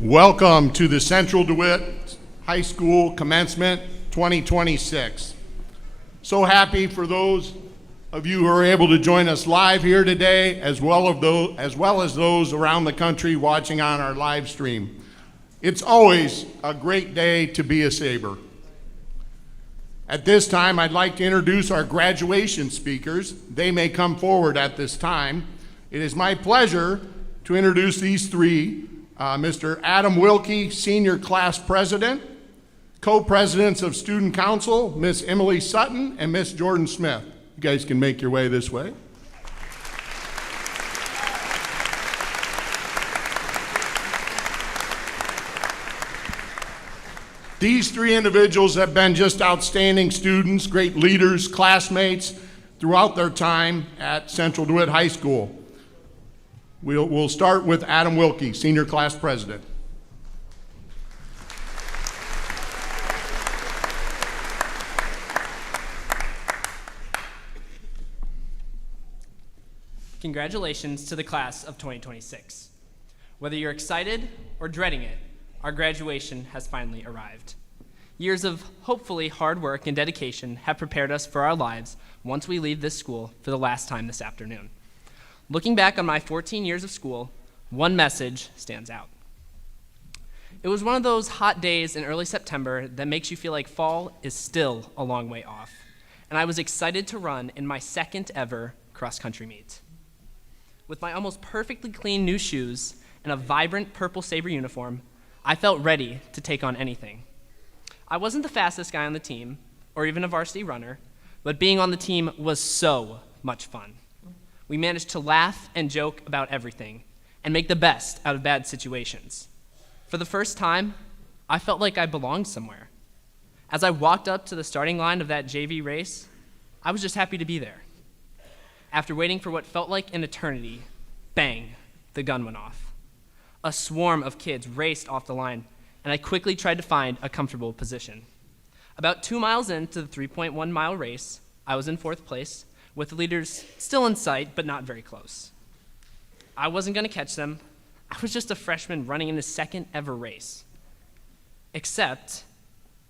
Welcome to the Central DeWitt High School Commencement 2026. So happy for those of you who are able to join us live here today, as well as those around the country watching on our live stream. It's always a great day to be a Sabre. At this time, I'd like to introduce our graduation speakers. They may come forward at this time. It is my pleasure to introduce these three. Mr. Adam Wilkey, Senior Class President, Co-Presidents of Student Council, Miss Emily Sutton and Miss Jordan Smith. You guys can make your way this way. These three individuals have been just outstanding students, great leaders, classmates throughout their time at Central DeWitt High School. We'll start with Adam Wilkey, Senior Class President. Congratulations to the class of 2026. Whether you're excited or dreading it, our graduation has finally arrived. Years of hopefully hard work and dedication have prepared us for our lives once we leave this school for the last time this afternoon. Looking back on my 14 years of school, one message stands out. It was one of those hot days in early September that makes you feel like fall is still a long way off, and I was excited to run in my second ever cross-country meet. With my almost perfectly clean new shoes and a vibrant purple Sabre uniform, I felt ready to take on anything. I wasn't the fastest guy on the team, or even a varsity runner, but being on the team was so much fun. We managed to laugh and joke about everything and make the best out of bad situations. For the first time, I felt like I belonged somewhere. As I walked up to the starting line of that JV race, I was just happy to be there. After waiting for what felt like an eternity, bang, the gun went off. A swarm of kids raced off the line, and I quickly tried to find a comfortable position. About 2 miles into the 3.1 mile race, I was in fourth place, with the leaders still in sight, but not very close. I wasn't going to catch them. I was just a freshman running in his second ever race. Except,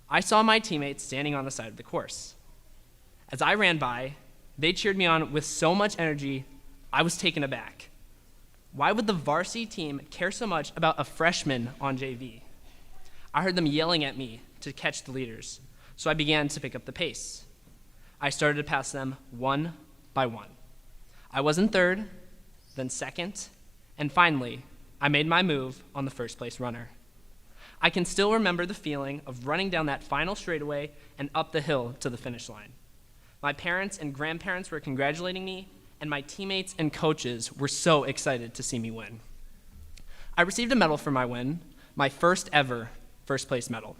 I saw my teammates standing on the side of the course. As I ran by, they cheered me on with so much energy, I was taken aback. Why would the varsity team care so much about a freshman on JV? I heard them yelling at me to catch the leaders, so I began to pick up the pace. I started to pass them one by one. I was in third, then second, and finally, I made my move on the first place runner. I can still remember the feeling of running down that final straightaway and up the hill to the finish line. My parents and grandparents were congratulating me, and my teammates and coaches were so excited to see me win. I received a medal for my win, my first ever first place medal.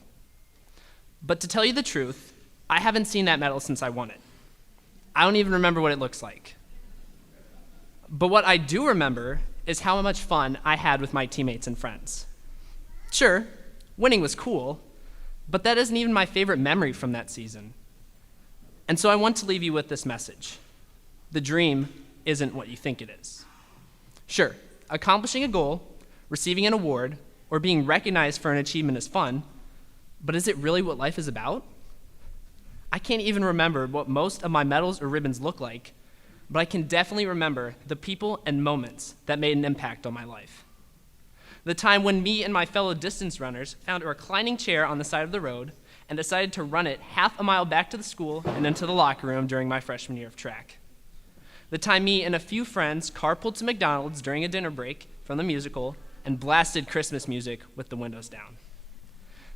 But to tell you the truth, I haven't seen that medal since I won it. I don't even remember what it looks like. But what I do remember is how much fun I had with my teammates and friends. Sure, winning was cool, but that isn't even my favorite memory from that season. And so I want to leave you with this message. The dream isn't what you think it is. Sure, accomplishing a goal, receiving an award, or being recognized for an achievement is fun, but is it really what life is about? I can't even remember what most of my medals or ribbons look like, but I can definitely remember the people and moments that made an impact on my life. The time when me and my fellow distance runners found a reclining chair on the side of the road and decided to run it half a mile back to the school and into the locker room during my freshman year of track. The time me and a few friends carpooled to McDonald's during a dinner break from the musical and blasted Christmas music with the windows down.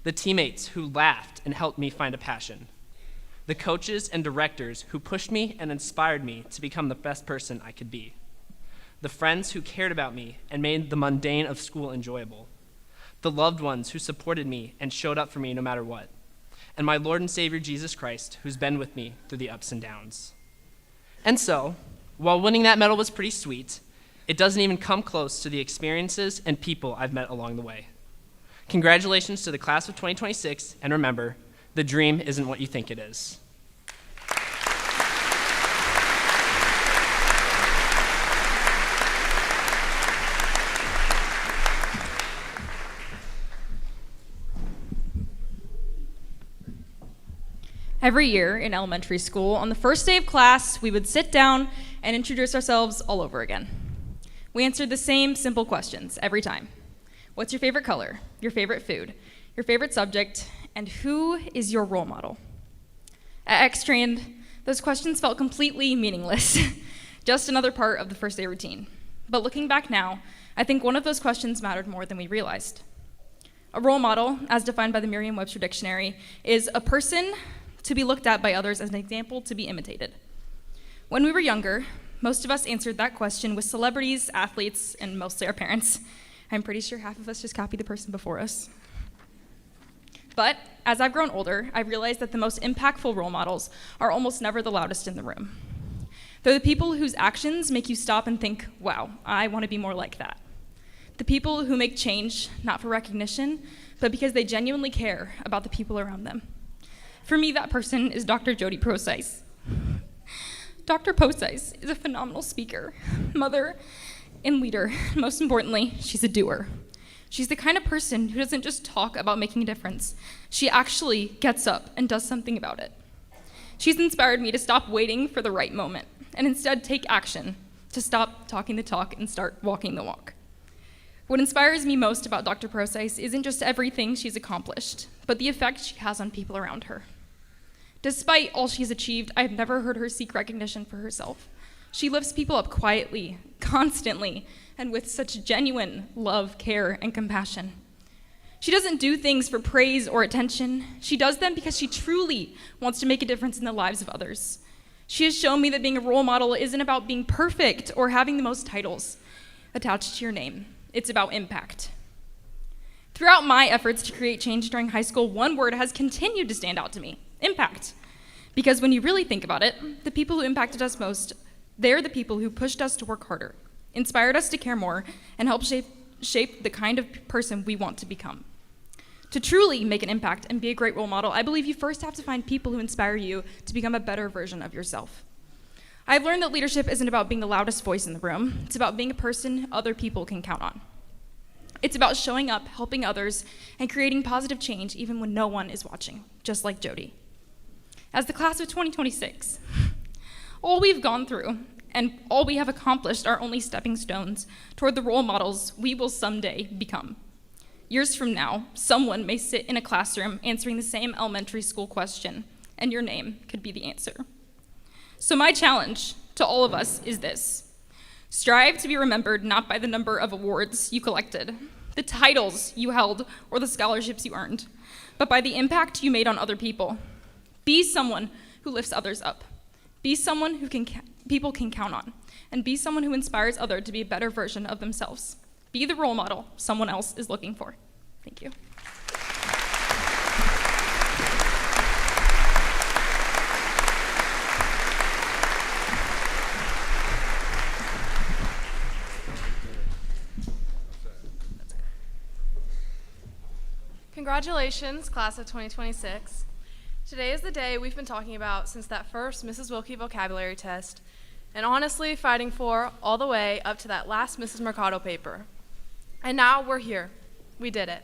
The teammates who laughed and helped me find a passion. The coaches and directors who pushed me and inspired me to become the best person I could be. The friends who cared about me and made the mundane of school enjoyable. The loved ones who supported me and showed up for me no matter what. And my Lord and Savior Jesus Christ, who's been with me through the ups and downs. And so, while winning that medal was pretty sweet, it doesn't even come close to the experiences and people I've met along the way. Congratulations to the class of 2026, and remember, the dream isn't what you think it is. Every year in elementary school, on the first day of class, we would sit down and introduce ourselves all over again. We answered the same simple questions every time. What's your favorite color, your favorite food, your favorite subject, and who is your role model? At X-Strand, those questions felt completely meaningless, just another part of the first day routine. But looking back now, I think one of those questions mattered more than we realized. A role model, as defined by the Merriam-Webster Dictionary, is a person to be looked at by others as an example to be imitated. When we were younger, most of us answered that question with celebrities, athletes, and mostly our parents. I'm pretty sure half of us just copied the person before us. But as I've grown older, I've realized that the most impactful role models are almost never the loudest in the room. They're the people whose actions make you stop and think, wow, I want to be more like that. The people who make change, not for recognition, but because they genuinely care about the people around them. For me, that person is Dr. Jody Procyse. Dr. Procyse is a phenomenal speaker, mother, and leader. Most importantly, she's a doer. She's the kind of person who doesn't just talk about making a difference. She actually gets up and does something about it. She's inspired me to stop waiting for the right moment and instead take action, to stop talking the talk and start walking the walk. What inspires me most about Dr. Procyse isn't just everything she's accomplished, but the effect she has on people around her. Despite all she's achieved, I've never heard her seek recognition for herself. She lifts people up quietly, constantly, and with such genuine love, care, and compassion. She doesn't do things for praise or attention. She does them because she truly wants to make a difference in the lives of others. She has shown me that being a role model isn't about being perfect or having the most titles attached to your name. It's about impact. Throughout my efforts to create change during high school, one word has continued to stand out to me: impact. Because when you really think about it, the people who impacted us most, they're the people who pushed us to work harder, inspired us to care more, and helped shape the kind of person we want to become. To truly make an impact and be a great role model, I believe you first have to find people who inspire you to become a better version of yourself. I've learned that leadership isn't about being the loudest voice in the room. It's about being a person other people can count on. It's about showing up, helping others, and creating positive change even when no one is watching, just like Jody. As the class of 2026, all we've gone through and all we have accomplished are only stepping stones toward the role models we will someday become. Years from now, someone may sit in a classroom answering the same elementary school question, and your name could be the answer. So my challenge to all of us is this: strive to be remembered not by the number of awards you collected, the titles you held, or the scholarships you earned, but by the impact you made on other people. Be someone who lifts others up. Be someone who people can count on, and be someone who inspires others to be a better version of themselves. Be the role model someone else is looking for. Thank you. Congratulations, class of 2026. Today is the day we've been talking about since that first Mrs. Wilkey vocabulary test, and honestly fighting for all the way up to that last Mrs. Mercado paper. And now we're here. We did it.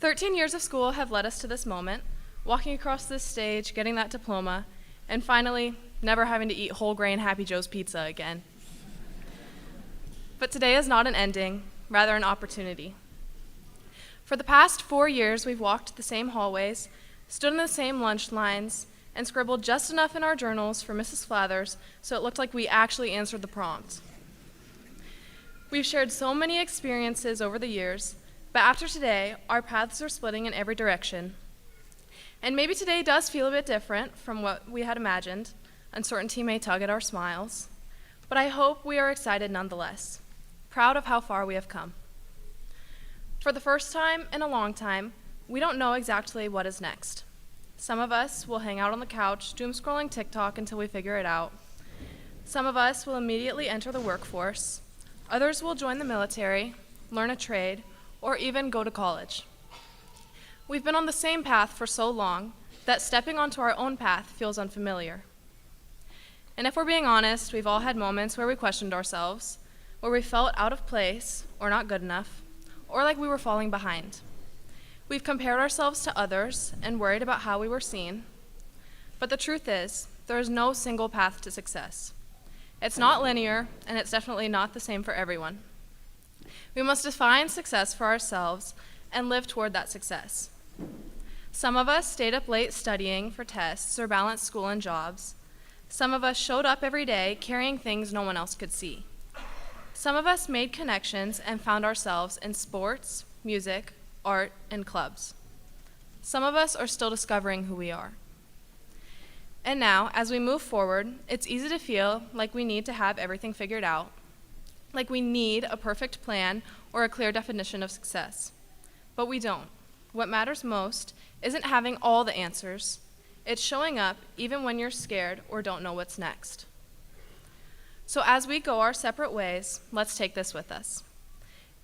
13 years of school have led us to this moment, walking across this stage, getting that diploma, and finally, never having to eat whole grain Happy Joe's pizza again. But today is not an ending, rather an opportunity. For the past 4 years, we've walked the same hallways, stood in the same lunch lines, and scribbled just enough in our journals for Mrs. Flathers so it looked like we actually answered the prompt. We've shared so many experiences over the years, but after today, our paths are splitting in every direction. And maybe today does feel a bit different from what we had imagined. Uncertainty may tug at our smiles, but I hope we are excited nonetheless, proud of how far we have come. For the first time in a long time, we don't know exactly what is next. Some of us will hang out on the couch, doom scrolling TikTok until we figure it out. Some of us will immediately enter the workforce. Others will join the military, learn a trade, or even go to college. We've been on the same path for so long that stepping onto our own path feels unfamiliar. And if we're being honest, we've all had moments where we questioned ourselves, where we felt out of place or not good enough, or like we were falling behind. We've compared ourselves to others and worried about how we were seen. But the truth is, there is no single path to success. It's not linear, and it's definitely not the same for everyone. We must define success for ourselves and live toward that success. Some of us stayed up late studying for tests or balanced school and jobs. Some of us showed up every day carrying things no one else could see. Some of us made connections and found ourselves in sports, music, art, and clubs. Some of us are still discovering who we are. And now, as we move forward, it's easy to feel like we need to have everything figured out, like we need a perfect plan or a clear definition of success. But we don't. What matters most isn't having all the answers. It's showing up even when you're scared or don't know what's next. So as we go our separate ways, let's take this with us.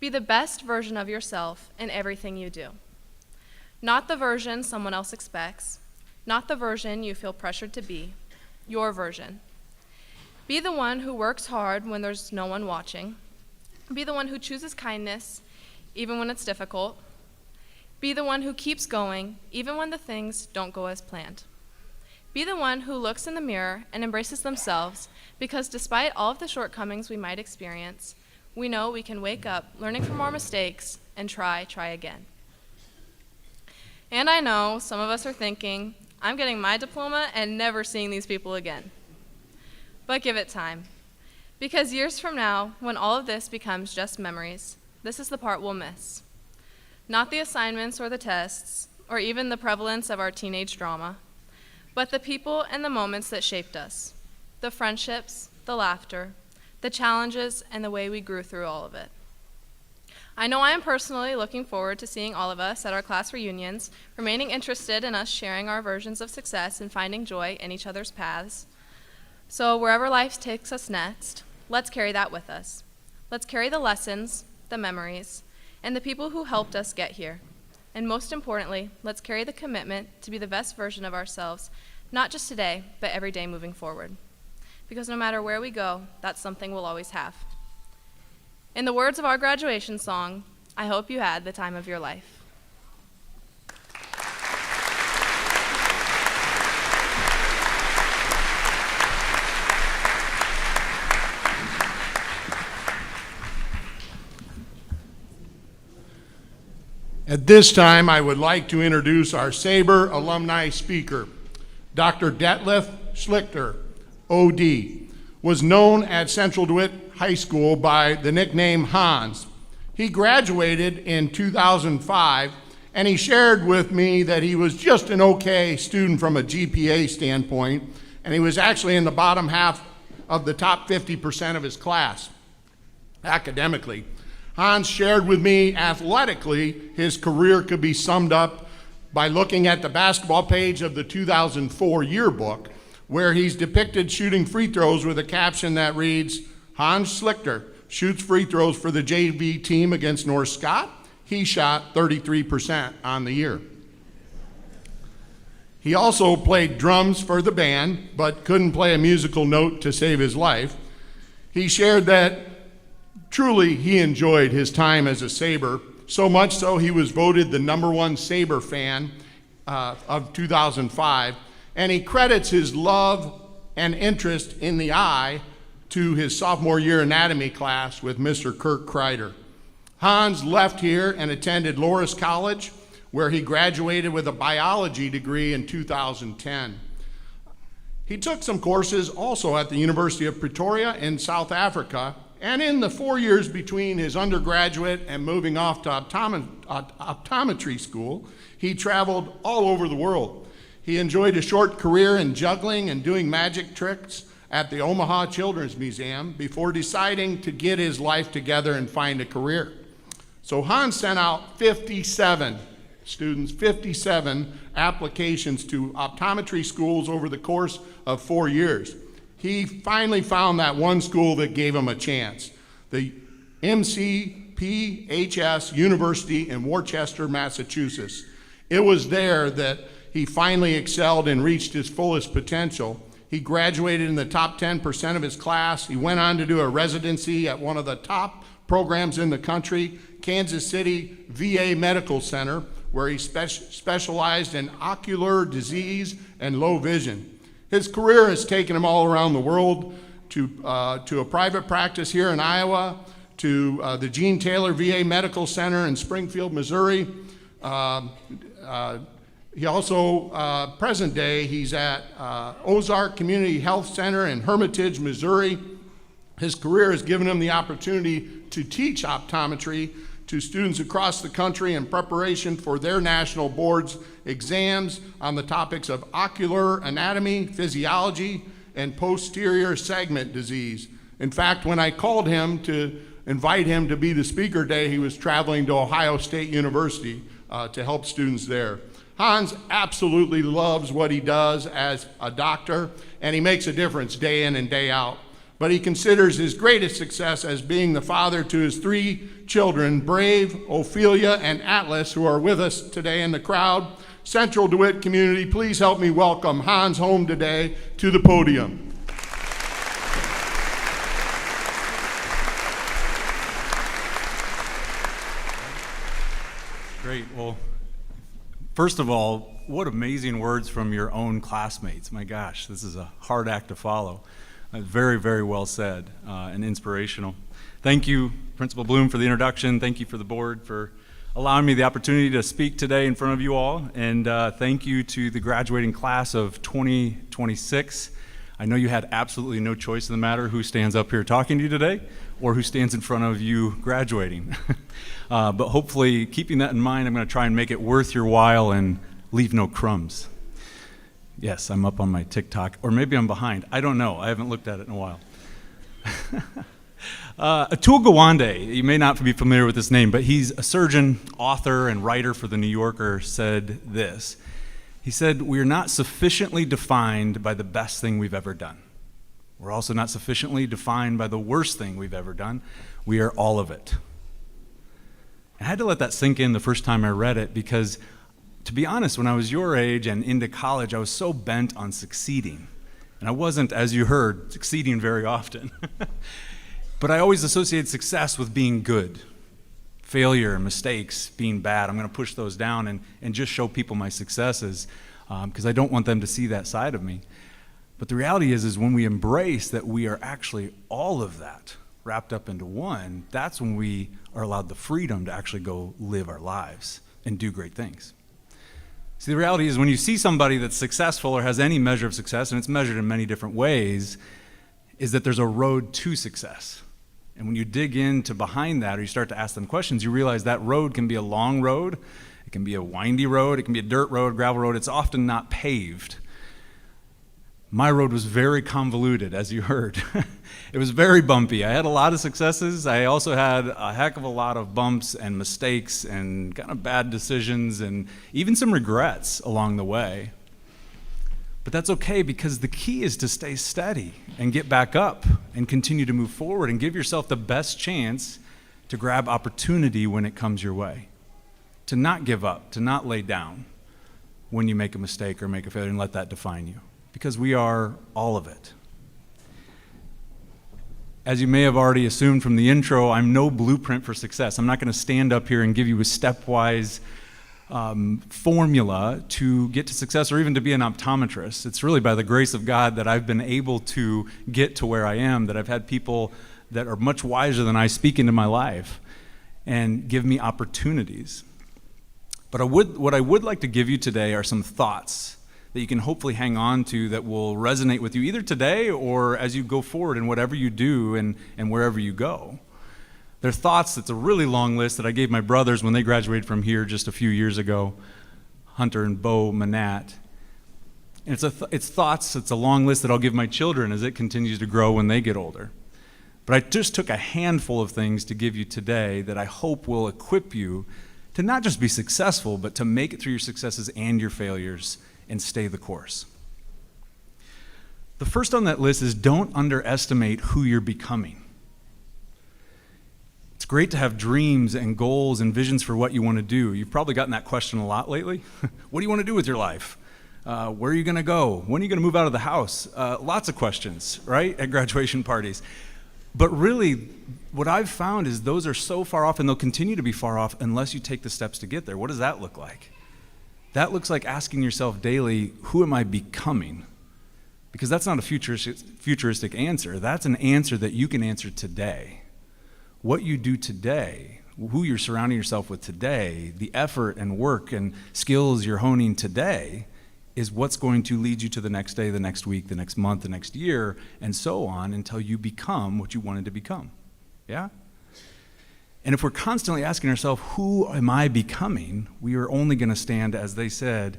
Be the best version of yourself in everything you do. Not the version someone else expects, not the version you feel pressured to be, your version. Be the one who works hard when there's no one watching. Be the one who chooses kindness even when it's difficult. Be the one who keeps going even when the things don't go as planned. Be the one who looks in the mirror and embraces themselves, because despite all of the shortcomings we might experience, we know we can wake up learning from our mistakes and try again. And I know some of us are thinking, I'm getting my diploma and never seeing these people again. But give it time, because years from now, when all of this becomes just memories, this is the part we'll miss. Not the assignments or the tests, or even the prevalence of our teenage drama, but the people and the moments that shaped us, the friendships, the laughter, the challenges, and the way we grew through all of it. I know I am personally looking forward to seeing all of us at our class reunions, remaining interested in us sharing our versions of success and finding joy in each other's paths. So wherever life takes us next, let's carry that with us. Let's carry the lessons, the memories, and the people who helped us get here. And most importantly, let's carry the commitment to be the best version of ourselves, not just today, but every day moving forward. Because no matter where we go, that's something we'll always have. In the words of our graduation song, I hope you had the time of your life. At this time, I would like to introduce our SABRE alumni speaker. Dr. Detlef Schlichter, OD, was known at Central DeWitt High School by the nickname Hans. He graduated in 2005, and he shared with me that he was just an okay student from a GPA standpoint, and he was actually in the bottom half of the top 50% of his class academically. Hans shared with me athletically his career could be summed up by looking at the basketball page of the 2004 yearbook, where he's depicted shooting free throws with a caption that reads, Hans Schlichter shoots free throws for the JV team against North Scott. He shot 33% on the year. He also played drums for the band, but couldn't play a musical note to save his life. He shared that truly he enjoyed his time as a SABRE, so much so he was voted the #1 SABRE fan of 2005, and he credits his love and interest in the eye to his sophomore year anatomy class with Mr. Kirk Kreider. Hans left here and attended Loras College, where he graduated with a biology degree in 2010. He took some courses also at the University of Pretoria in South Africa, and in the 4 years between his undergraduate and moving off to optometry school, he traveled all over the world. He enjoyed a short career in juggling and doing magic tricks at the Omaha Children's Museum before deciding to get his life together and find a career. So Hans sent out 57 applications to optometry schools over the course of 4 years. He finally found that one school that gave him a chance, the MCPHS University in Worcester, Massachusetts. It was there that he finally excelled and reached his fullest potential. He graduated in the top 10% of his class. He went on to do a residency at one of the top programs in the country, Kansas City VA Medical Center, where he specialized in ocular disease and low vision. His career has taken him all around the world, to a private practice here in Iowa, to the Gene Taylor VA Medical Center in Springfield, Missouri. He also, present day, he's at Ozark Community Health Center in Hermitage, Missouri. His career has given him the opportunity to teach optometry to students across the country in preparation for their national boards exams on the topics of ocular anatomy, physiology, and posterior segment disease. In fact, when I called him to invite him to be the speaker today, he was traveling to Ohio State University to help students there. Hans absolutely loves what he does as a doctor, and he makes a difference day in and day out. But he considers his greatest success as being the father to his 3 children, Brave, Ophelia, and Atlas, who are with us today in the crowd. Central DeWitt community, please help me welcome Hans home today to the podium. Great. Well, first of all, what amazing words from your own classmates. My gosh, this is a hard act to follow. Very, very well said and inspirational. Thank you, Principal Bloom, for the introduction. Thank you for the board for allowing me the opportunity to speak today in front of you all. And thank you to the graduating class of 2026. I know you had absolutely no choice in the matter who stands up here talking to you today or who stands in front of you graduating. But hopefully, keeping that in mind, I'm going to try and make it worth your while and leave no crumbs. Yes, I'm up on my TikTok, or maybe I'm behind. I don't know. I haven't looked at it in a while. Atul Gawande, you may not be familiar with this name, but he's a surgeon, author, and writer for The New Yorker, said this. He said, "We are not sufficiently defined by the best thing we've ever done. We're also not sufficiently defined by the worst thing we've ever done. We are all of it." I had to let that sink in the first time I read it because, to be honest, when I was your age and into college, I was so bent on succeeding. And I wasn't, as you heard, succeeding very often. But I always associated success with being good. Failure, mistakes, being bad, I'm going to push those down and just show people my successes because I don't want them to see that side of me. But the reality is when we embrace that we are actually all of that wrapped up into one, that's when we are allowed the freedom to actually go live our lives and do great things. See, the reality is when you see somebody that's successful or has any measure of success, and it's measured in many different ways, is that there's a road to success. And when you dig into behind that or you start to ask them questions, you realize that road can be a long road, it can be a windy road, it can be a dirt road, gravel road, it's often not paved. My road was very convoluted, as you heard. It was very bumpy. I had a lot of successes. I also had a heck of a lot of bumps and mistakes and kind of bad decisions and even some regrets along the way. But that's okay because the key is to stay steady and get back up and continue to move forward and give yourself the best chance to grab opportunity when it comes your way. To not give up, to not lay down when you make a mistake or make a failure and let that define you. Because we are all of it. As you may have already assumed from the intro, I'm no blueprint for success. I'm not going to stand up here and give you a stepwise formula to get to success or even to be an optometrist. It's really by the grace of God that I've been able to get to where I am, that I've had people that are much wiser than I speak into my life and give me opportunities. But what I would like to give you today are some thoughts that you can hopefully hang on to that will resonate with you either today or as you go forward in whatever you do and wherever you go. They're thoughts that's a really long list that I gave my brothers when they graduated from here just a few years ago, Hunter and Bo Manat. And it's thoughts, it's a long list that I'll give my children as it continues to grow when they get older. But I just took a handful of things to give you today that I hope will equip you to not just be successful, but to make it through your successes and your failures and stay the course. The first on that list is don't underestimate who you're becoming. It's great to have dreams and goals and visions for what you want to do. You've probably gotten that question a lot lately. What do you want to do with your life? Where are you going to go? When are you going to move out of the house? Lots of questions, right, at graduation parties. But really, what I've found is those are so far off, and they'll continue to be far off unless you take the steps to get there. What does that look like? That looks like asking yourself daily, who am I becoming? Because that's not a futuristic answer. That's an answer that you can answer today. What you do today, who you're surrounding yourself with today, the effort and work and skills you're honing today is what's going to lead you to the next day, the next week, the next month, the next year, and so on until you become what you wanted to become. Yeah? And if we're constantly asking ourselves, who am I becoming? We are only going to stand, as they said,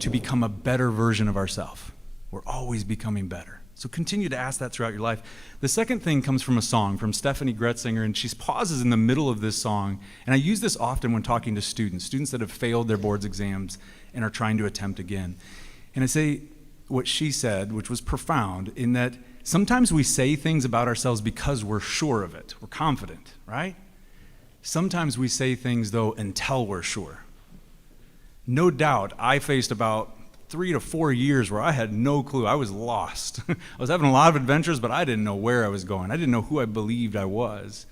to become a better version of ourselves. We're always becoming better. So continue to ask that throughout your life. The second thing comes from a song from Stephanie Gretzinger, and she pauses in the middle of this song. And I use this often when talking to students that have failed their boards exams and are trying to attempt again. And I say what she said, which was profound, in that sometimes we say things about ourselves because we're sure of it. We're confident, right? Sometimes we say things, though, until we're sure. No doubt, I faced about 3 to 4 years where I had no clue. I was lost. I was having a lot of adventures, but I didn't know where I was going. I didn't know who I believed I was.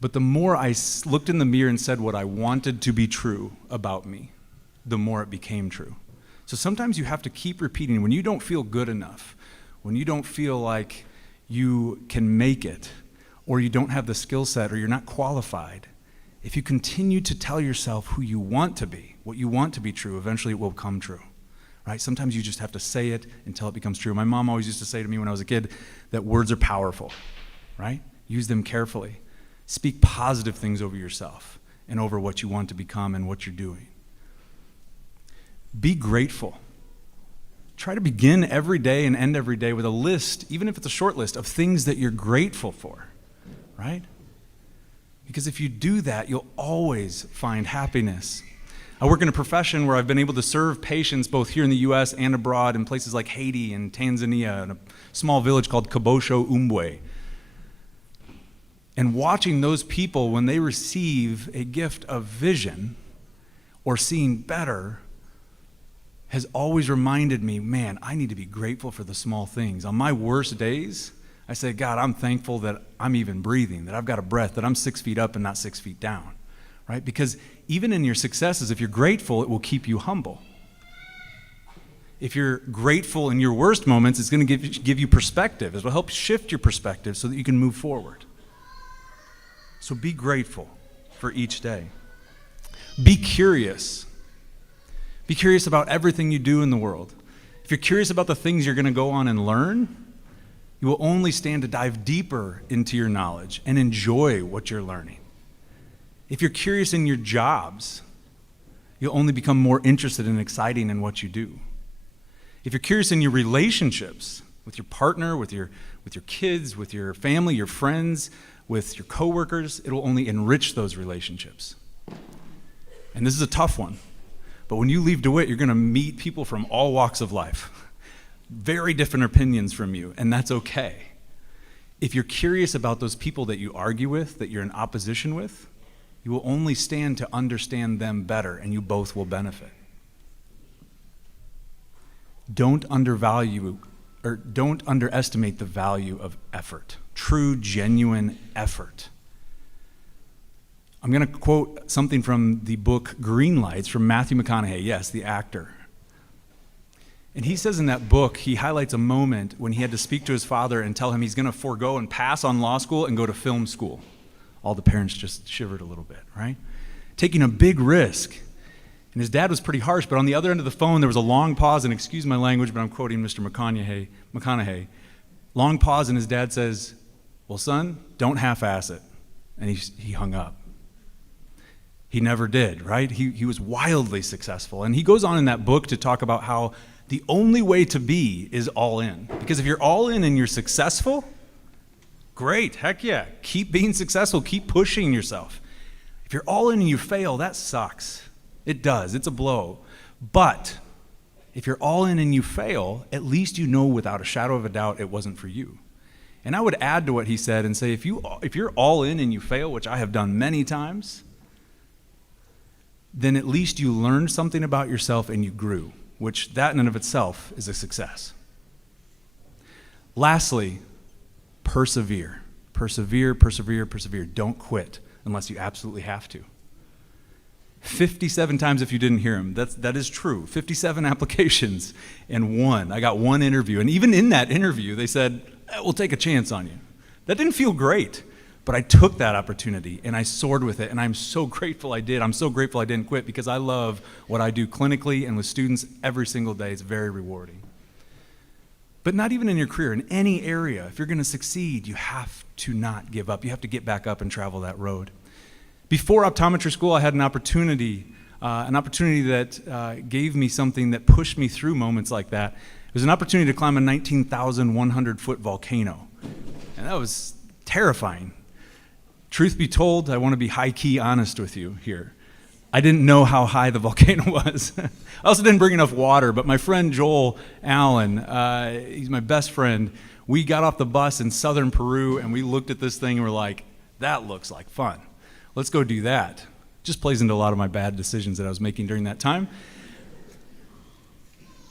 But the more I looked in the mirror and said what I wanted to be true about me, the more it became true. So sometimes you have to keep repeating. When you don't feel good enough, when you don't feel like you can make it, or you don't have the skill set, or you're not qualified, if you continue to tell yourself who you want to be, what you want to be true, eventually it will come true, right? Sometimes you just have to say it until it becomes true. My mom always used to say to me when I was a kid that words are powerful, right? Use them carefully. Speak positive things over yourself and over what you want to become and what you're doing. Be grateful. Try to begin every day and end every day with a list, even if it's a short list, of things that you're grateful for, right? Because if you do that, you'll always find happiness. I work in a profession where I've been able to serve patients both here in the U.S. and abroad in places like Haiti and Tanzania and a small village called Kabosho Umbwe. And watching those people, when they receive a gift of vision or seeing better, has always reminded me, man, I need to be grateful for the small things. On my worst days, I say, God, I'm thankful that I'm even breathing, that I've got a breath, that I'm 6 feet up and not 6 feet down, right? Because even in your successes, if you're grateful, it will keep you humble. If you're grateful in your worst moments, it's going to give you perspective. It will help shift your perspective so that you can move forward. So be grateful for each day. Be curious. Be curious about everything you do in the world. If you're curious about the things you're going to go on and learn, you will only stand to dive deeper into your knowledge and enjoy what you're learning. If you're curious in your jobs, you'll only become more interested and exciting in what you do. If you're curious in your relationships with your partner, with your kids, with your family, your friends, with your coworkers, it will only enrich those relationships. And this is a tough one. But when you leave DeWitt, you're going to meet people from all walks of life. Very different opinions from you, and that's okay. If you're curious about those people that you argue with, that you're in opposition with, you will only stand to understand them better, and you both will benefit. Don't underestimate the value of effort, true, genuine effort. I'm going to quote something from the book Green Lights from Matthew McConaughey, yes, the actor. And he says in that book, he highlights a moment when he had to speak to his father and tell him he's going to forego and pass on law school and go to film school. All the parents just shivered a little bit, right? Taking a big risk. And his dad was pretty harsh, but on the other end of the phone, there was a long pause, and excuse my language, but I'm quoting Mr. McConaughey. Long pause, and his dad says, well, son, don't half-ass it. And he hung up. He never did, right? He was wildly successful. And he goes on in that book to talk about how the only way to be is all in. Because if you're all in and you're successful, great, heck yeah. Keep being successful, keep pushing yourself. If you're all in and you fail, that sucks. It does, it's a blow. But if you're all in and you fail, at least you know without a shadow of a doubt it wasn't for you. And I would add to what he said and say, if you're all in and you fail, which I have done many times, then at least you learned something about yourself and you grew, which that in and of itself is a success. Lastly, persevere. Persevere, persevere, persevere. Don't quit unless you absolutely have to. 57 times if you didn't hear him. That is true. 57 applications and one. I got one interview. And even in that interview, they said, we'll take a chance on you. That didn't feel great, but I took that opportunity and I soared with it. And I'm so grateful I did. I'm so grateful I didn't quit because I love what I do clinically and with students every single day. It's very rewarding. But not even in your career, in any area, if you're going to succeed, you have to not give up. You have to get back up and travel that road. Before optometry school, I had an opportunity that gave me something that pushed me through moments like that. It was an opportunity to climb a 19,100-foot volcano, and that was terrifying. Truth be told, I want to be high-key honest with you here. I didn't know how high the volcano was. I also didn't bring enough water, but my friend Joel Allen, he's my best friend, we got off the bus in southern Peru, and we looked at this thing and we're like, that looks like fun. Let's go do that. Just plays into a lot of my bad decisions that I was making during that time.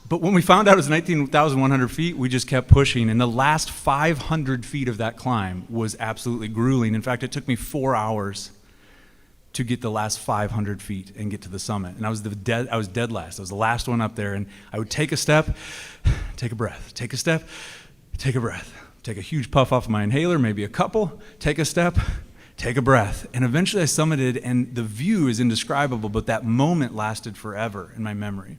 But when we found out it was 19,100 feet, we just kept pushing. And the last 500 feet of that climb was absolutely grueling. In fact, it took me 4 hours to get the last 500 feet and get to the summit. And I was dead last. I was the last one up there. And I would take a step, take a breath, take a step, take a breath, take a huge puff off my inhaler, maybe a couple, take a step, take a breath. And eventually I summited, and the view is indescribable, but that moment lasted forever in my memory.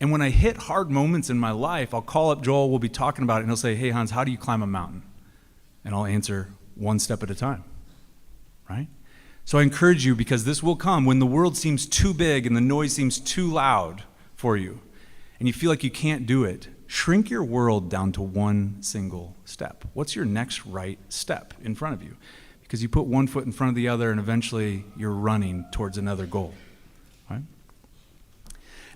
And when I hit hard moments in my life, I'll call up Joel, we'll be talking about it, and he'll say, hey, Hans, how do you climb a mountain? And I'll answer, one step at a time, right? So I encourage you, because this will come when the world seems too big and the noise seems too loud for you, and you feel like you can't do it. Shrink your world down to one single step. What's your next right step in front of you? Because you put one foot in front of the other, and eventually you're running towards another goal. Right?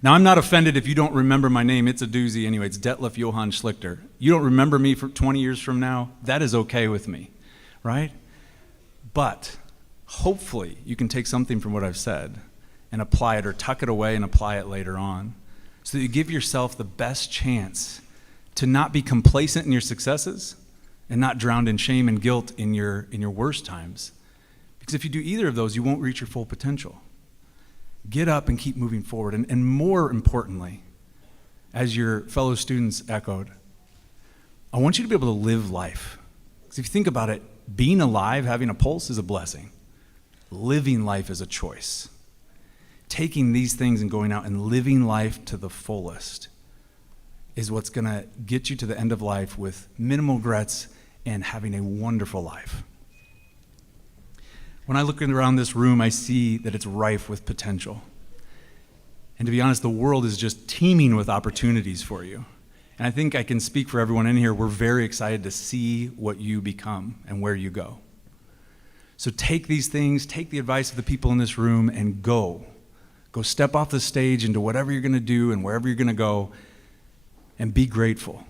Now, I'm not offended if you don't remember my name. It's a doozy anyway. It's Detlef Johann Schlichter. You don't remember me for 20 years from now? That is okay with me, right? But hopefully you can take something from what I've said and apply it, or tuck it away and apply it later on, so that you give yourself the best chance to not be complacent in your successes and not drowned in shame and guilt in your worst times. Because if you do either of those, you won't reach your full potential. Get up and keep moving forward. And more importantly, as your fellow students echoed, I want you to be able to live life. Because if you think about it, being alive, having a pulse is a blessing. Living life is a choice. Taking these things and going out and living life to the fullest is what's going to get you to the end of life with minimal regrets and having a wonderful life. When I look around this room, I see that it's rife with potential. And to be honest, the world is just teeming with opportunities for you. And I think I can speak for everyone in here. We're very excited to see what you become and where you go. So take these things, take the advice of the people in this room, and go. Go step off the stage into whatever you're going to do and wherever you're going to go, and be grateful.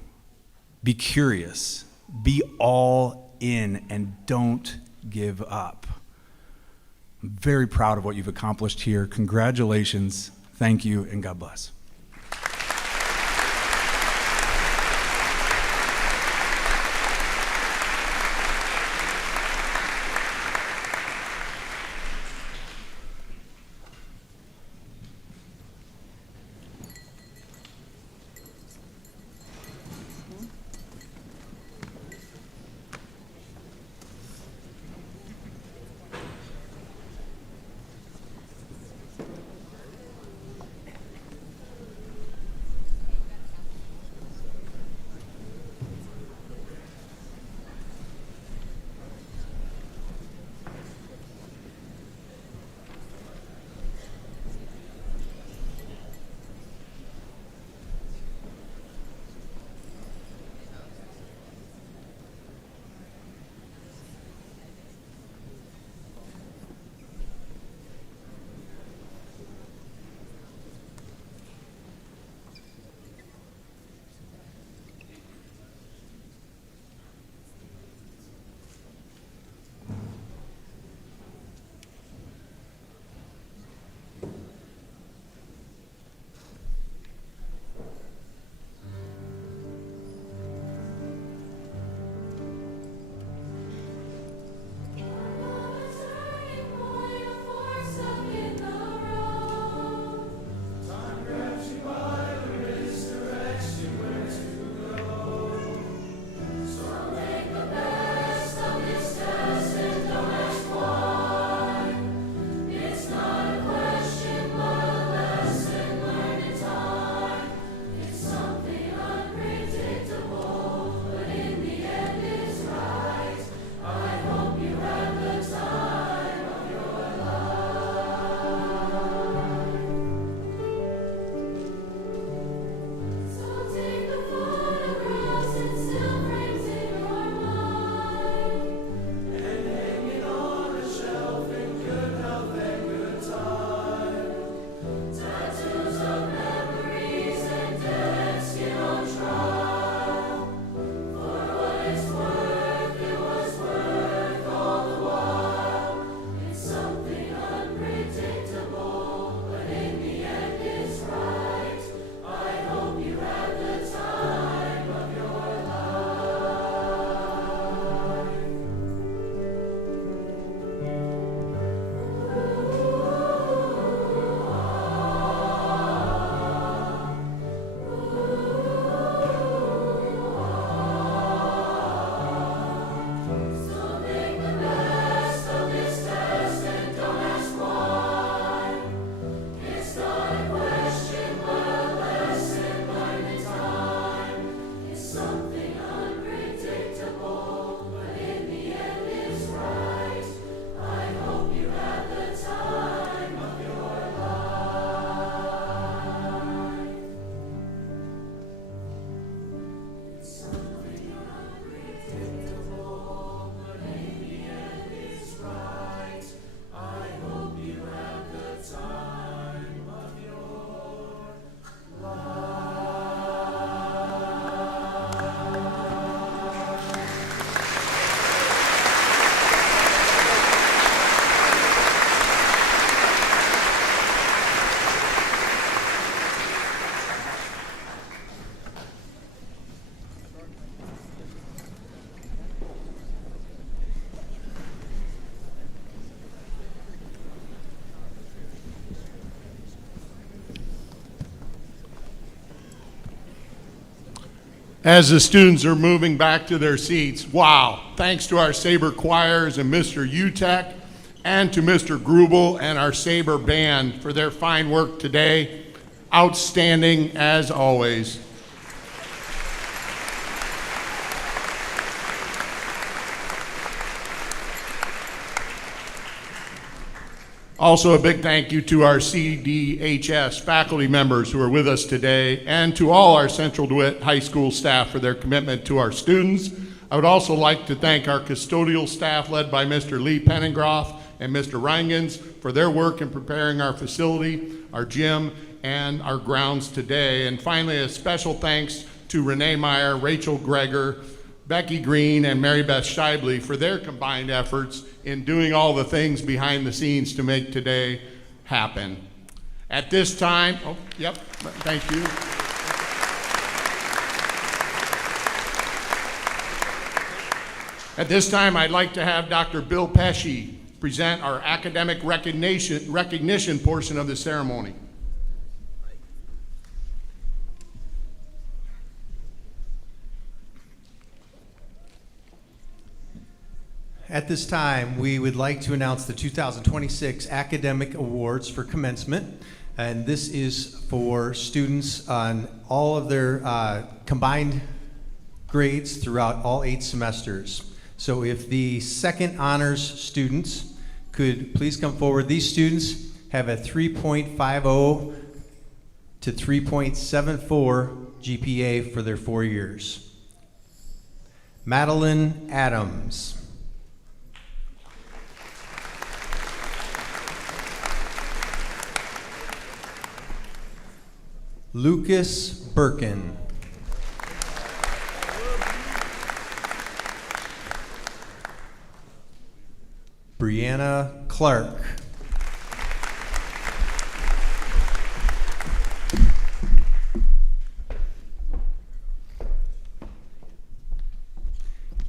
Be curious. Be all in, and don't give up. I'm very proud of what you've accomplished here. Congratulations. Thank you, and God bless. as the students are moving back to their seats. Wow, thanks to our Sabre choirs and Mr. Utek and to Mr. Grubel and our Sabre band for their fine work today. Outstanding as always. Also, a big thank you to our CDHS faculty members who are with us today, and to all our Central DeWitt High School staff for their commitment to our students. I would also like to thank our custodial staff led by Mr. Lee Penningroff and Mr. Reingens for their work in preparing our facility, our gym, and our grounds today. And finally, a special thanks to Renee Meyer, Rachel Greger, Becky Green, and Mary Beth Shively for their combined efforts in doing all the things behind the scenes to make today happen. At this time, thank you. At this time, I'd like to have Dr. Bill Pesci present our academic recognition portion of the ceremony. At this time, we would like to announce the 2026 Academic Awards for Commencement. And this is for students on all of their combined grades throughout all 8 semesters. So if the second honors students could please come forward. These students have a 3.50 to 3.74 GPA for their 4 years. Madeline Adams. Lucas Birkin. Brianna Clark.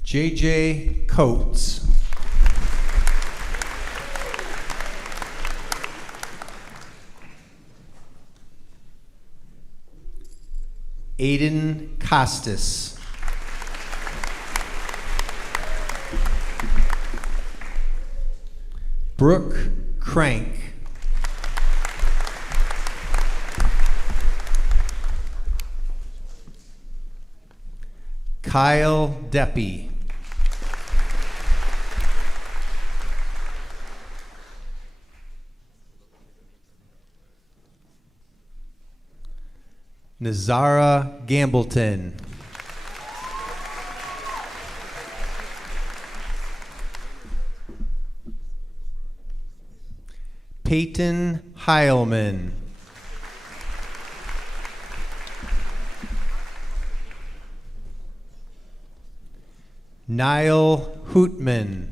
JJ Coates. Aiden Costas. Brooke Crank. Kyle Deppy. Nazara Gambleton. Peyton Heilman. Niall Hootman.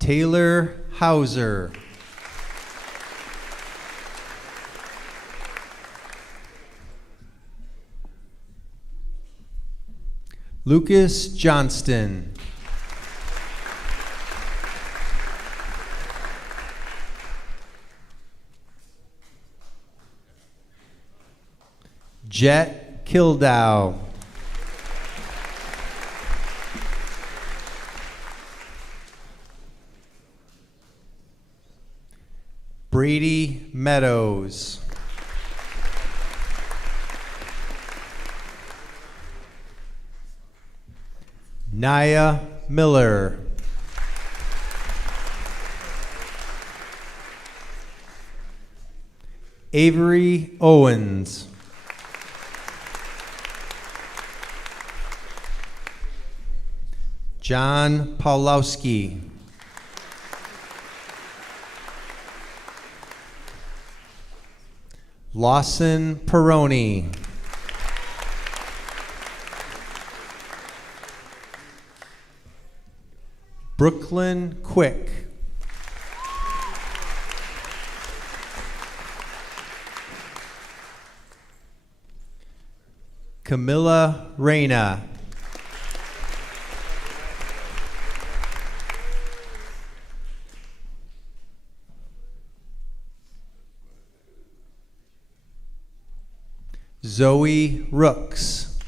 Taylor Hauser. Lucas Johnston. Jet Kildow. Brady Meadows. Naya Miller. Avery Owens. John Pawlowski. Lawson Peroni. Brooklyn Quick. Camilla Reyna. Zoe Rooks.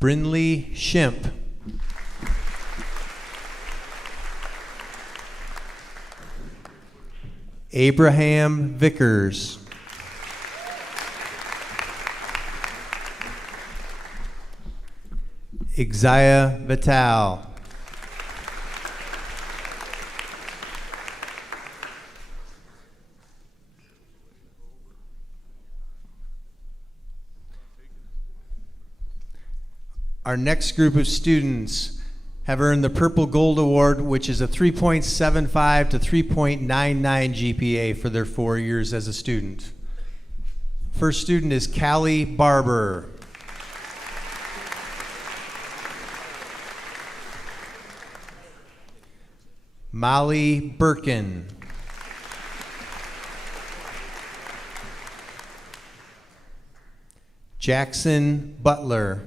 Brinley Shimp. Abraham Vickers. Exia Vital. Our next group of students have earned the Purple Gold Award, which is a 3.75 to 3.99 GPA for their 4 years as a student. First student is Callie Barber. Molly Birkin. Jackson Butler.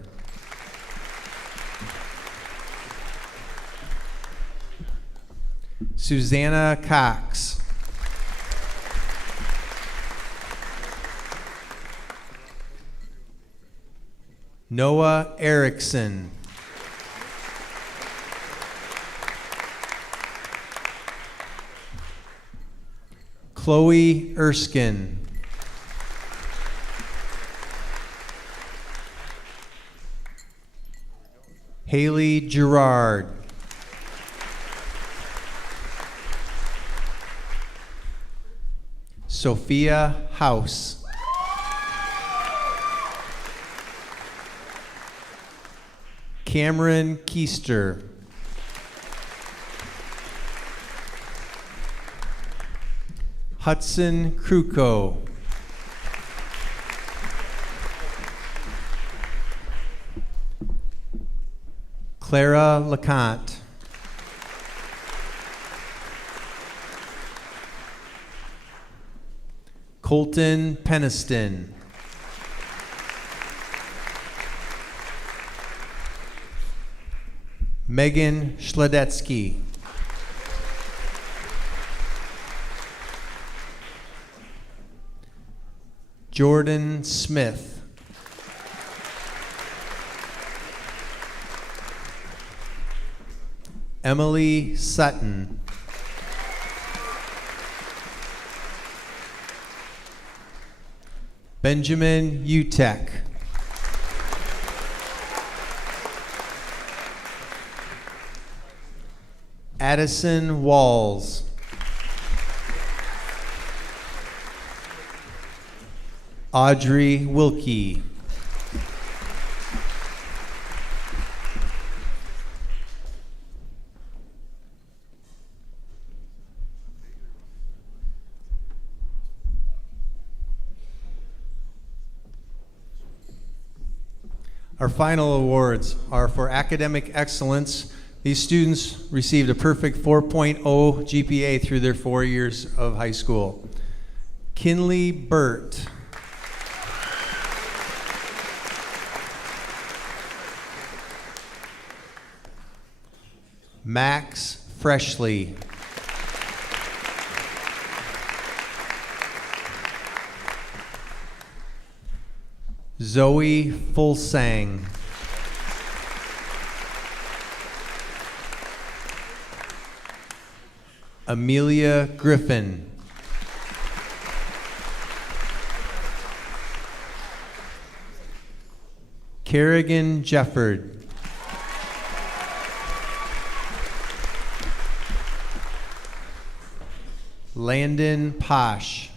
Susanna Cox. Noah Erickson. Chloe Erskine. Haley Gerard. Sophia House. Cameron Keister. Hudson Kruko. Clara LeConte. Colton Peniston. Megan Schledetsky. Jordan Smith. Emily Sutton. Benjamin Utek. Addison Walls. Audrey Wilkey. Our final awards are for academic excellence. These students received a perfect 4.0 GPA through their 4 years of high school. Kinley Burt. Max Freshly. Zoe Fulsang. Amelia Griffin. Kerrigan Jefford. Landon Posh.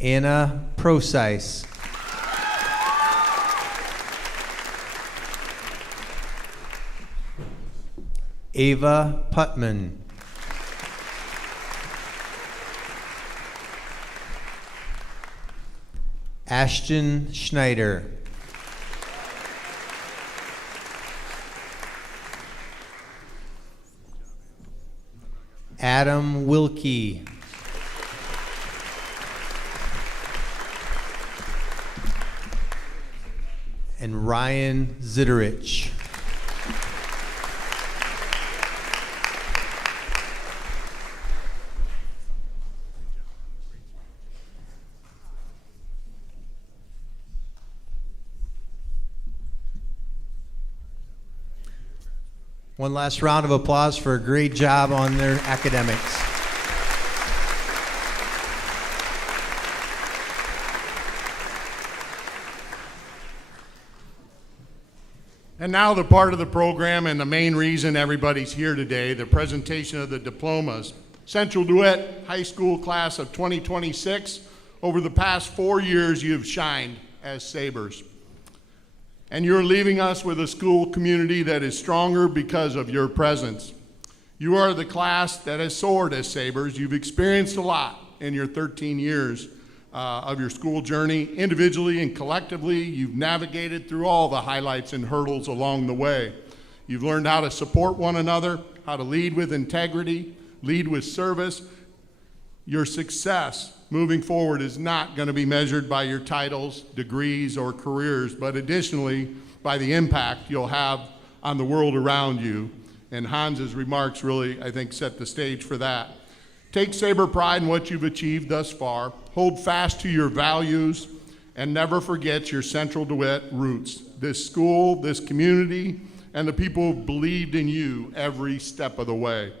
Anna Procyse. Ava Putman. Ashton Schneider. Adam Wilkey. And Ryan Zitterich. One last round of applause for a great job on their academics. And now the part of the program and the main reason everybody's here today, the presentation of the diplomas. Central DeWitt High School class of 2026, over the past 4 years you've shined as Sabres. And you're leaving us with a school community that is stronger because of your presence. You are the class that has soared as Sabres. You've experienced a lot in your 13 years of your school journey. Individually and collectively, you've navigated through all the highlights and hurdles along the way. You've learned how to support one another, how to lead with integrity, lead with service. Your success moving forward is not going to be measured by your titles, degrees, or careers, but additionally by the impact you'll have on the world around you. And Hans's remarks really, I think, set the stage for that. Take Sabre pride in what you've achieved thus far. Hold fast to your values and never forget your Central DeWitt roots. This school, this community, and the people who believed in you every step of the way.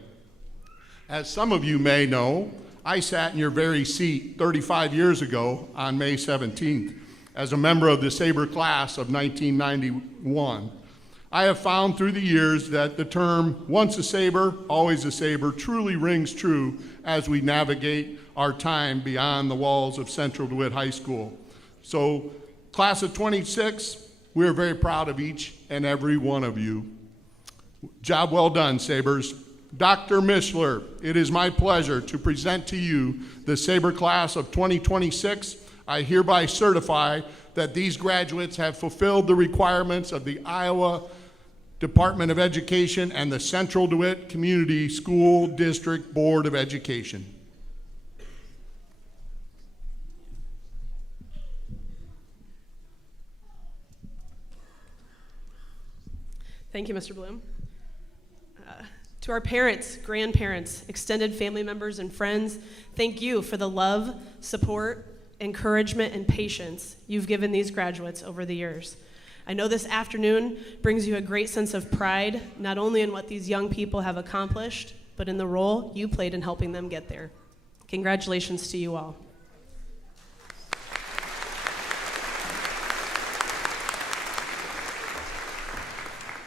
As some of you may know, I sat in your very seat 35 years ago on May 17th as a member of the Sabre class of 1991. I have found through the years that the term, once a Sabre, always a Sabre, truly rings true as we navigate our time beyond the walls of Central DeWitt High School. So, class of 26, we are very proud of each and every one of you. Job well done, Sabres. Dr. Mishler, it is my pleasure to present to you the Sabre class of 2026. I hereby certify that these graduates have fulfilled the requirements of the Iowa Department of Education and the Central DeWitt Community School District Board of Education. Thank you, Mr. Bloom. To our parents, grandparents, extended family members, and friends, thank you for the love, support, encouragement, and patience you've given these graduates over the years. I know this afternoon brings you a great sense of pride, not only in what these young people have accomplished, but in the role you played in helping them get there. Congratulations to you all.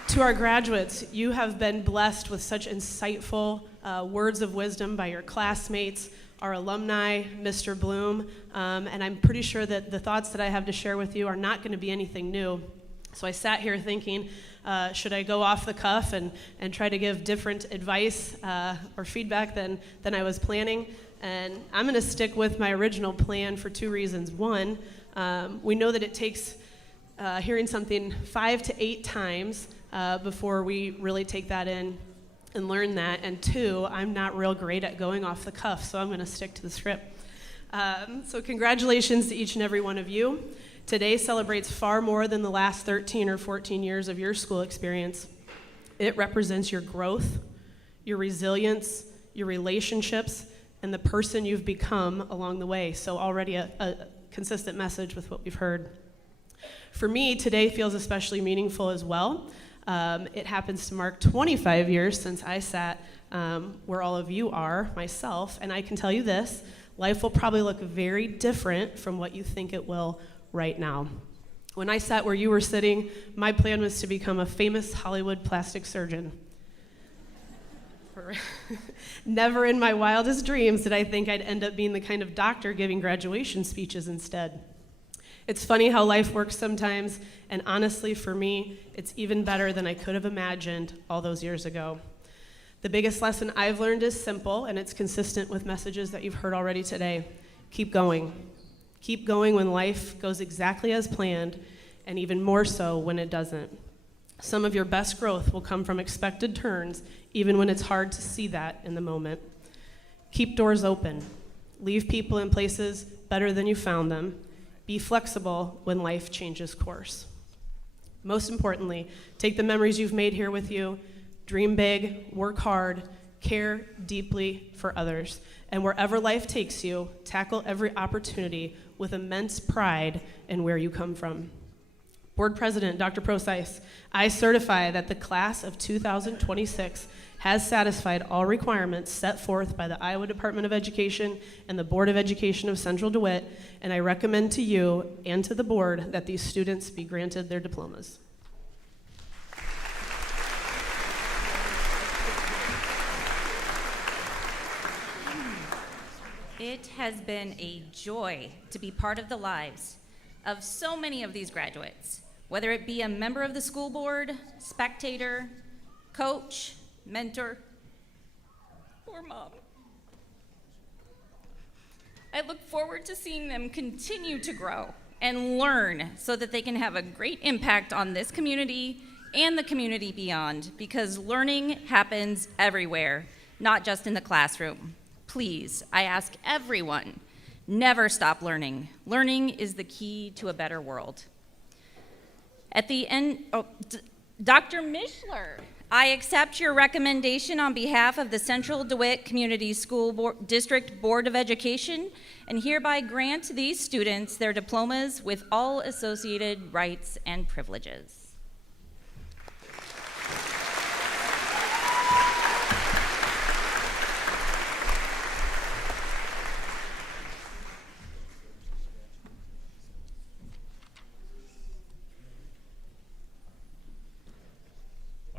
To our graduates, you have been blessed with such insightful words of wisdom by your classmates, our alumni, Mr. Bloom, and I'm pretty sure that the thoughts that I have to share with you are not going to be anything new. So I sat here thinking, should I go off the cuff and try to give different advice or feedback than I was planning? And I'm going to stick with my original plan for two reasons. One, we know that it takes hearing something 5 to 8 times before we really take that in and learn that. And two, I'm not real great at going off the cuff, so I'm going to stick to the script. So congratulations to each and every one of you. Today celebrates far more than the last 13 or 14 years of your school experience. It represents your growth, your resilience, your relationships, and the person you've become along the way. So already a consistent message with what we've heard. For me, today feels especially meaningful as well. It happens to mark 25 years since I sat where all of you are, myself, and I can tell you this, life will probably look very different from what you think it will right now. When I sat where you were sitting, my plan was to become a famous Hollywood plastic surgeon. Never in my wildest dreams did I think I'd end up being the kind of doctor giving graduation speeches instead. It's funny how life works sometimes, and honestly, for me, it's even better than I could have imagined all those years ago. The biggest lesson I've learned is simple, and it's consistent with messages that you've heard already today. Keep going. Keep going when life goes exactly as planned, and even more so when it doesn't. Some of your best growth will come from expected turns, even when it's hard to see that in the moment. Keep doors open. Leave people in places better than you found them. Be flexible when life changes course. Most importantly, take the memories you've made here with you, dream big, work hard, care deeply for others, and wherever life takes you, tackle every opportunity with immense pride in where you come from. Board President Dr. Procyse, I certify that the class of 2026 has satisfied all requirements set forth by the Iowa Department of Education and the Board of Education of Central DeWitt, and I recommend to you and to the board that these students be granted their diplomas. It has been a joy to be part of the lives of so many of these graduates, whether it be a member of the school board, spectator, coach, mentor, or mom. I look forward to seeing them continue to grow and learn so that they can have a great impact on this community and the community beyond, because learning happens everywhere, not just in the classroom. Please, I ask everyone, never stop learning. Learning is the key to a better world. At the end, Dr. Mishler, I accept your recommendation on behalf of the Central DeWitt Community School District Board of Education and hereby grant these students their diplomas with all associated rights and privileges.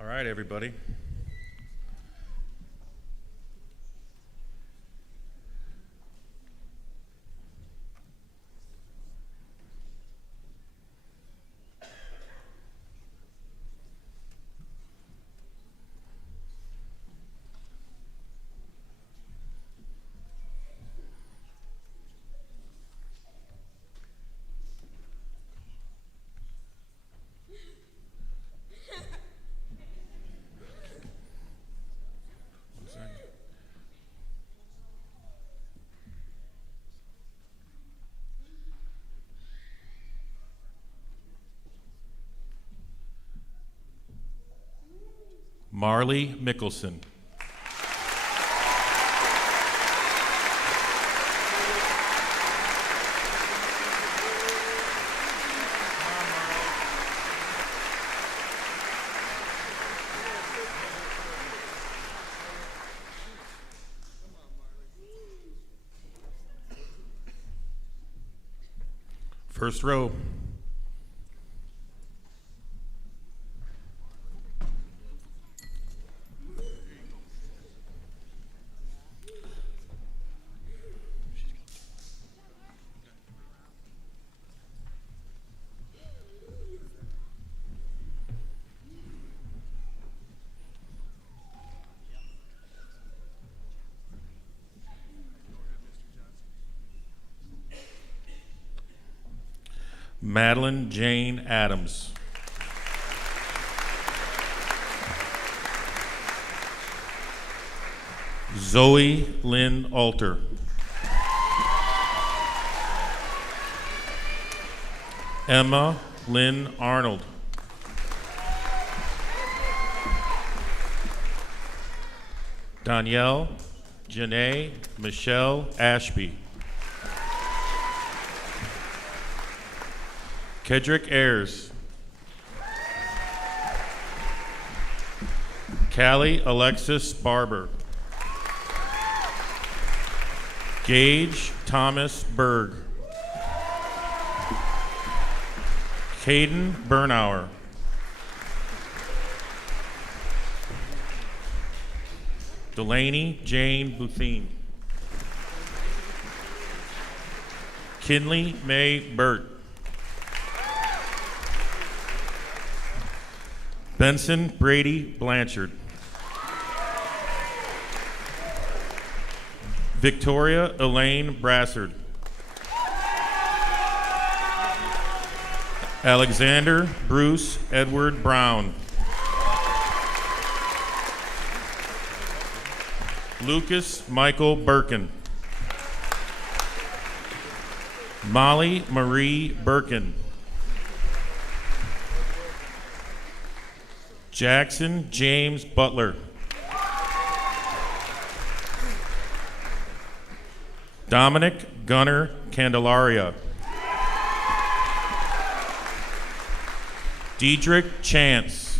All right, everybody. Marley Mickelson. First row. Madeline Jane Adams. Zoe Lynn Alter. Emma Lynn Arnold. Danielle Janae Michelle Ashby. Kedrick Ayers. Callie Alexis Barber. Gage Thomas Berg. Caden Bernauer. Delaney Jane Buthine. Kinley May Burt. Benson Brady Blanchard. Victoria Elaine Brassard. Alexander Bruce Edward Brown. Lucas Michael Birkin. Molly Marie Birkin. Jackson James Butler. Dominic Gunnar Candelaria. Diedrich Chance.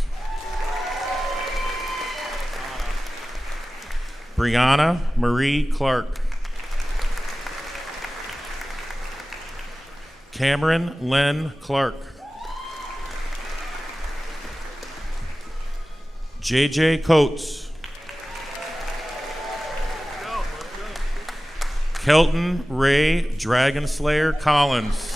Brianna Marie Clark. Cameron Len Clark. JJ Coates. Kelton Ray Dragonslayer Collins.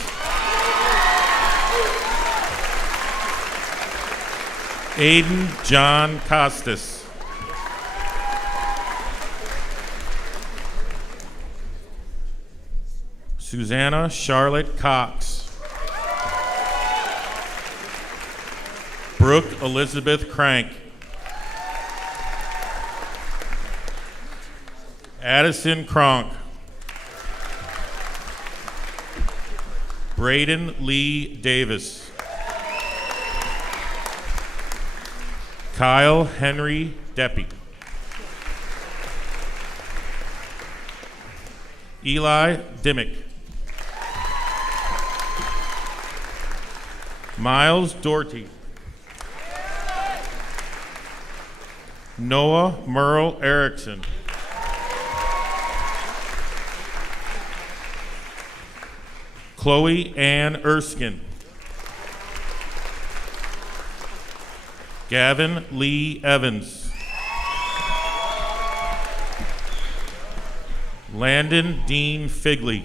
Aiden John Costas. Susanna Charlotte Cox. Brooke Elizabeth Crank. Addison Cronk. Braden Lee Davis. Kyle Henry Deppy. Eli Dimmick. Miles Doherty. Noah Merle Erickson. Chloe Ann Erskine. Gavin Lee Evans. Landon Dean Figley.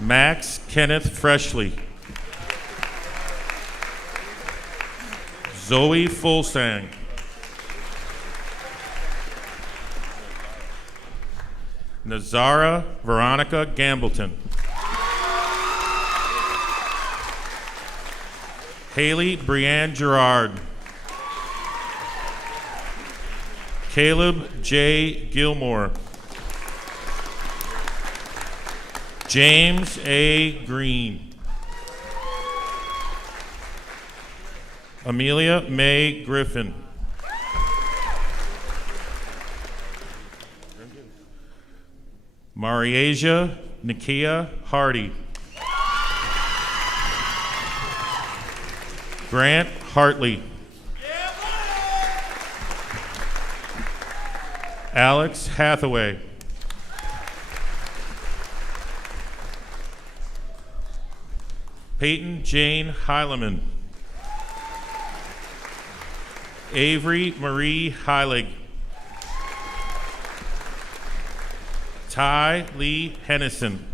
Max Kenneth Freshley. Zoe Fulsang. Nazara Veronica Gambleton. Haley Brianne Gerard. Caleb J. Gilmore. James A. Green. Amelia May Griffin. Mariasia Nakia Hardy. Grant Hartley. Alex Hathaway. Peyton Jane Heileman. Avery Marie Heilig. Ty Lee Hennison.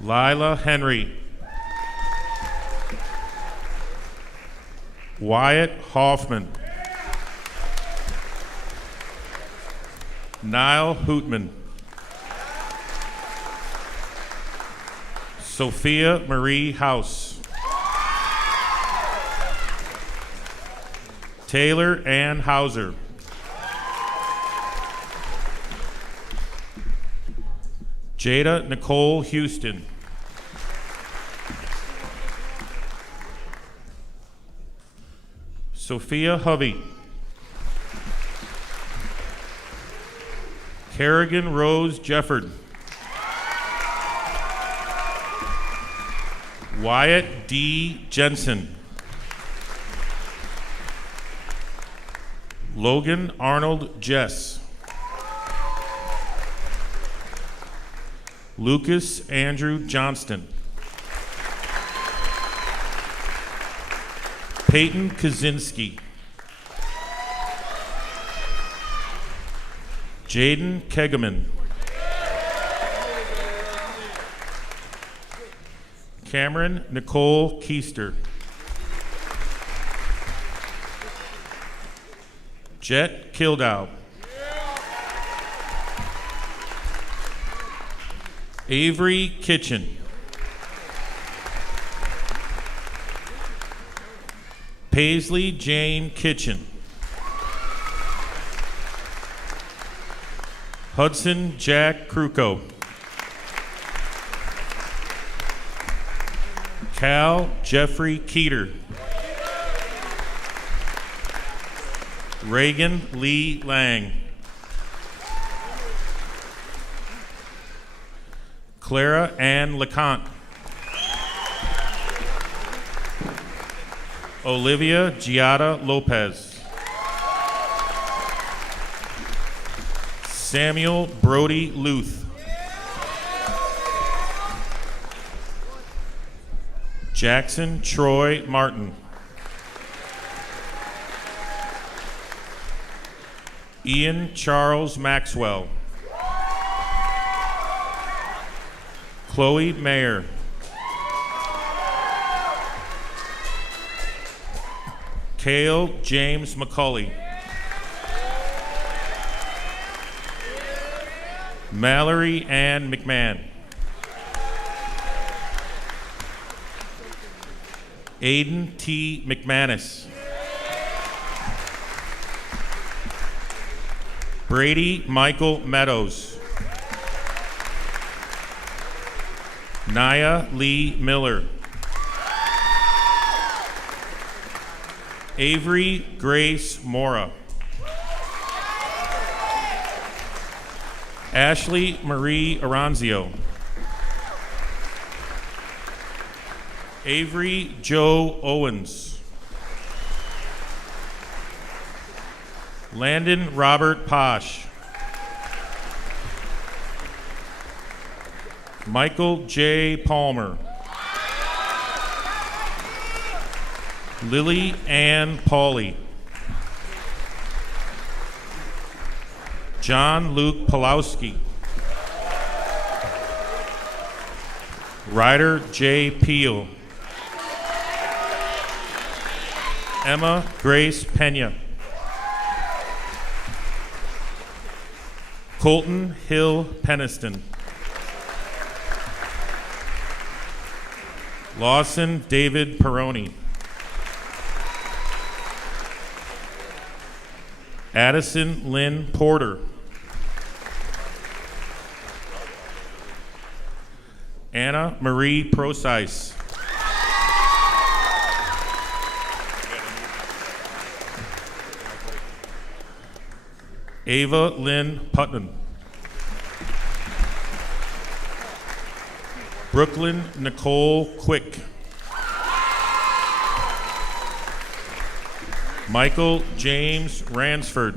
Lila Henry. Wyatt Hoffman. Niall Hootman. Sophia Marie House. Taylor Ann Hauser. Jada Nicole Houston. Sophia Hovey. Kerrigan Rose Jefford. Wyatt D. Jensen. Logan Arnold Jess. Lucas Andrew Johnston. Peyton Kaczynski. Jaden Kegeman. Cameron Nicole Keister. Jet Kildow. Avery Kitchen. Paisley Jane Kitchen. Hudson Jack Kruko. Cal Jeffrey Keeter. Reagan Lee Lang. Clara Ann LeConte. Olivia Giada Lopez. Samuel Brody Luth. Jackson Troy Martin. Ian Charles Maxwell. Chloe Mayer. Cale James McCauley. Mallory Ann McMahon. Aiden T. McManus. Brady Michael Meadows. Naya Lee Miller. Avery Grace Mora. Ashley Marie Aranzio. Avery Joe Owens. Landon Robert Posh. Michael J. Palmer. Lily Ann Pauley. John Luke Pulowski. Ryder J. Peel. Emma Grace Pena. Colton Hill Peniston. Lawson David Peroni. Addison Lynn Porter. Anna Marie Procyse. Ava Lynn Putnam. Brooklyn Nicole Quick. Michael James Ransford.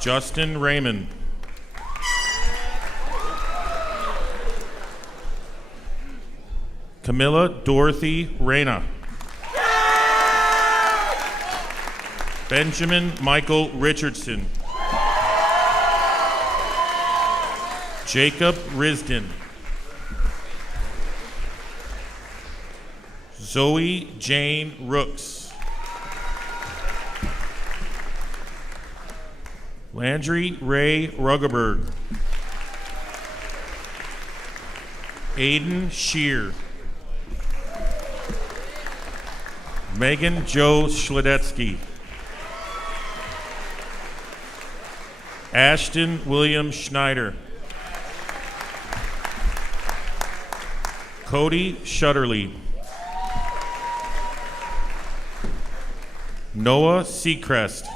Justin Raymond. Camilla Dorothy Reyna. Benjamin Michael Richardson. Jacob Risden. Zoe Jane Rooks. Landry Ray Ruggerberg. Aiden Shear. Megan Jo Schledetsky. Ashton William Schneider. Cody Shutterly. Noah Seacrest.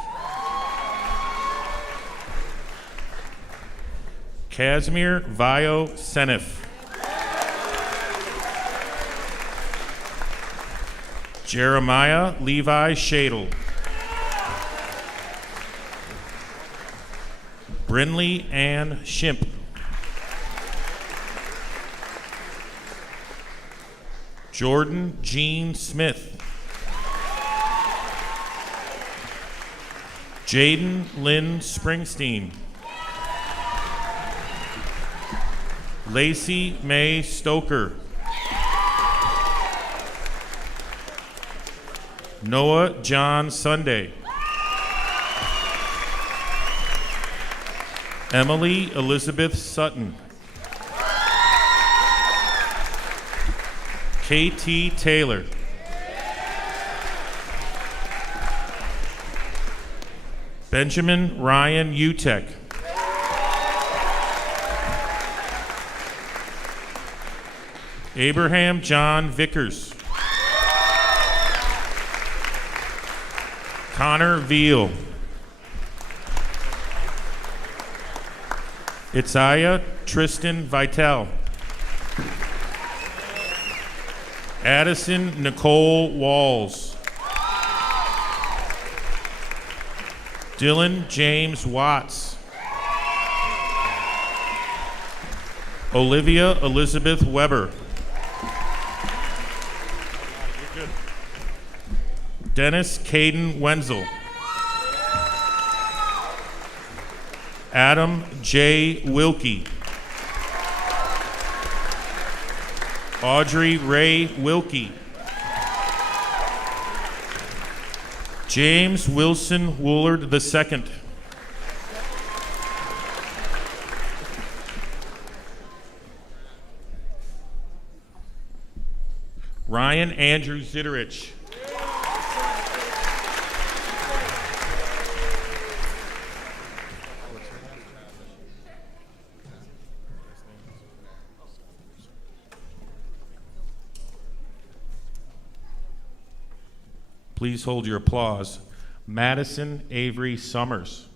Casimir Vio Senif. Jeremiah Levi Shadle. Brinley Ann Shimp. Jordan Jean Smith. Jaden Lynn Springsteen. Lacey May Stoker. Noah John Sunday. Emily Elizabeth Sutton. KT Taylor. Benjamin Ryan Utek. Abraham John Vickers. Connor Veal. Itzaya Tristan Vitale. Addison Nicole Walls. Dylan James Watts. Olivia Elizabeth Weber. Dennis Caden Wenzel. Adam J. Wilkey. Audrey Ray Wilkey. James Wilson Woolard II. Ryan Andrew Zitterich. Please hold your applause. Madison Avery Summers.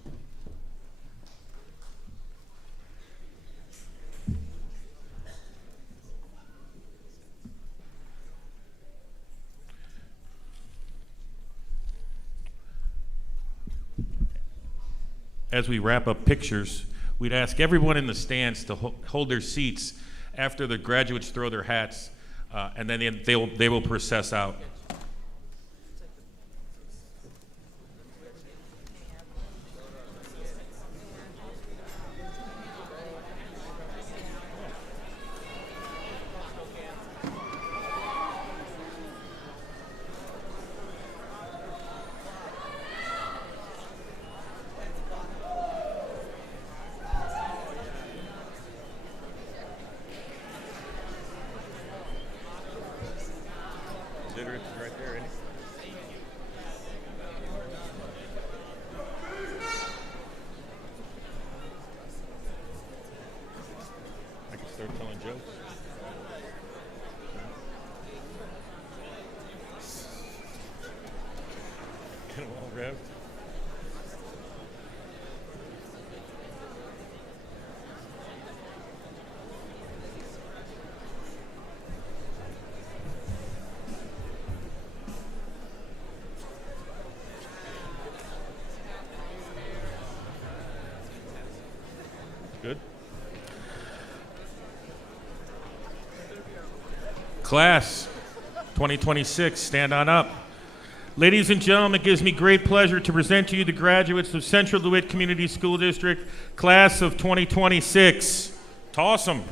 As we wrap up pictures, we'd ask everyone in the stands to hold their seats after the graduates throw their hats, and then they will process out. Start telling jokes. Get them all revved. Good. Class 2026, stand on up. Ladies and gentlemen, it gives me great pleasure to present to you the graduates of Central DeWitt Community School District, class of 2026. Toss 'em.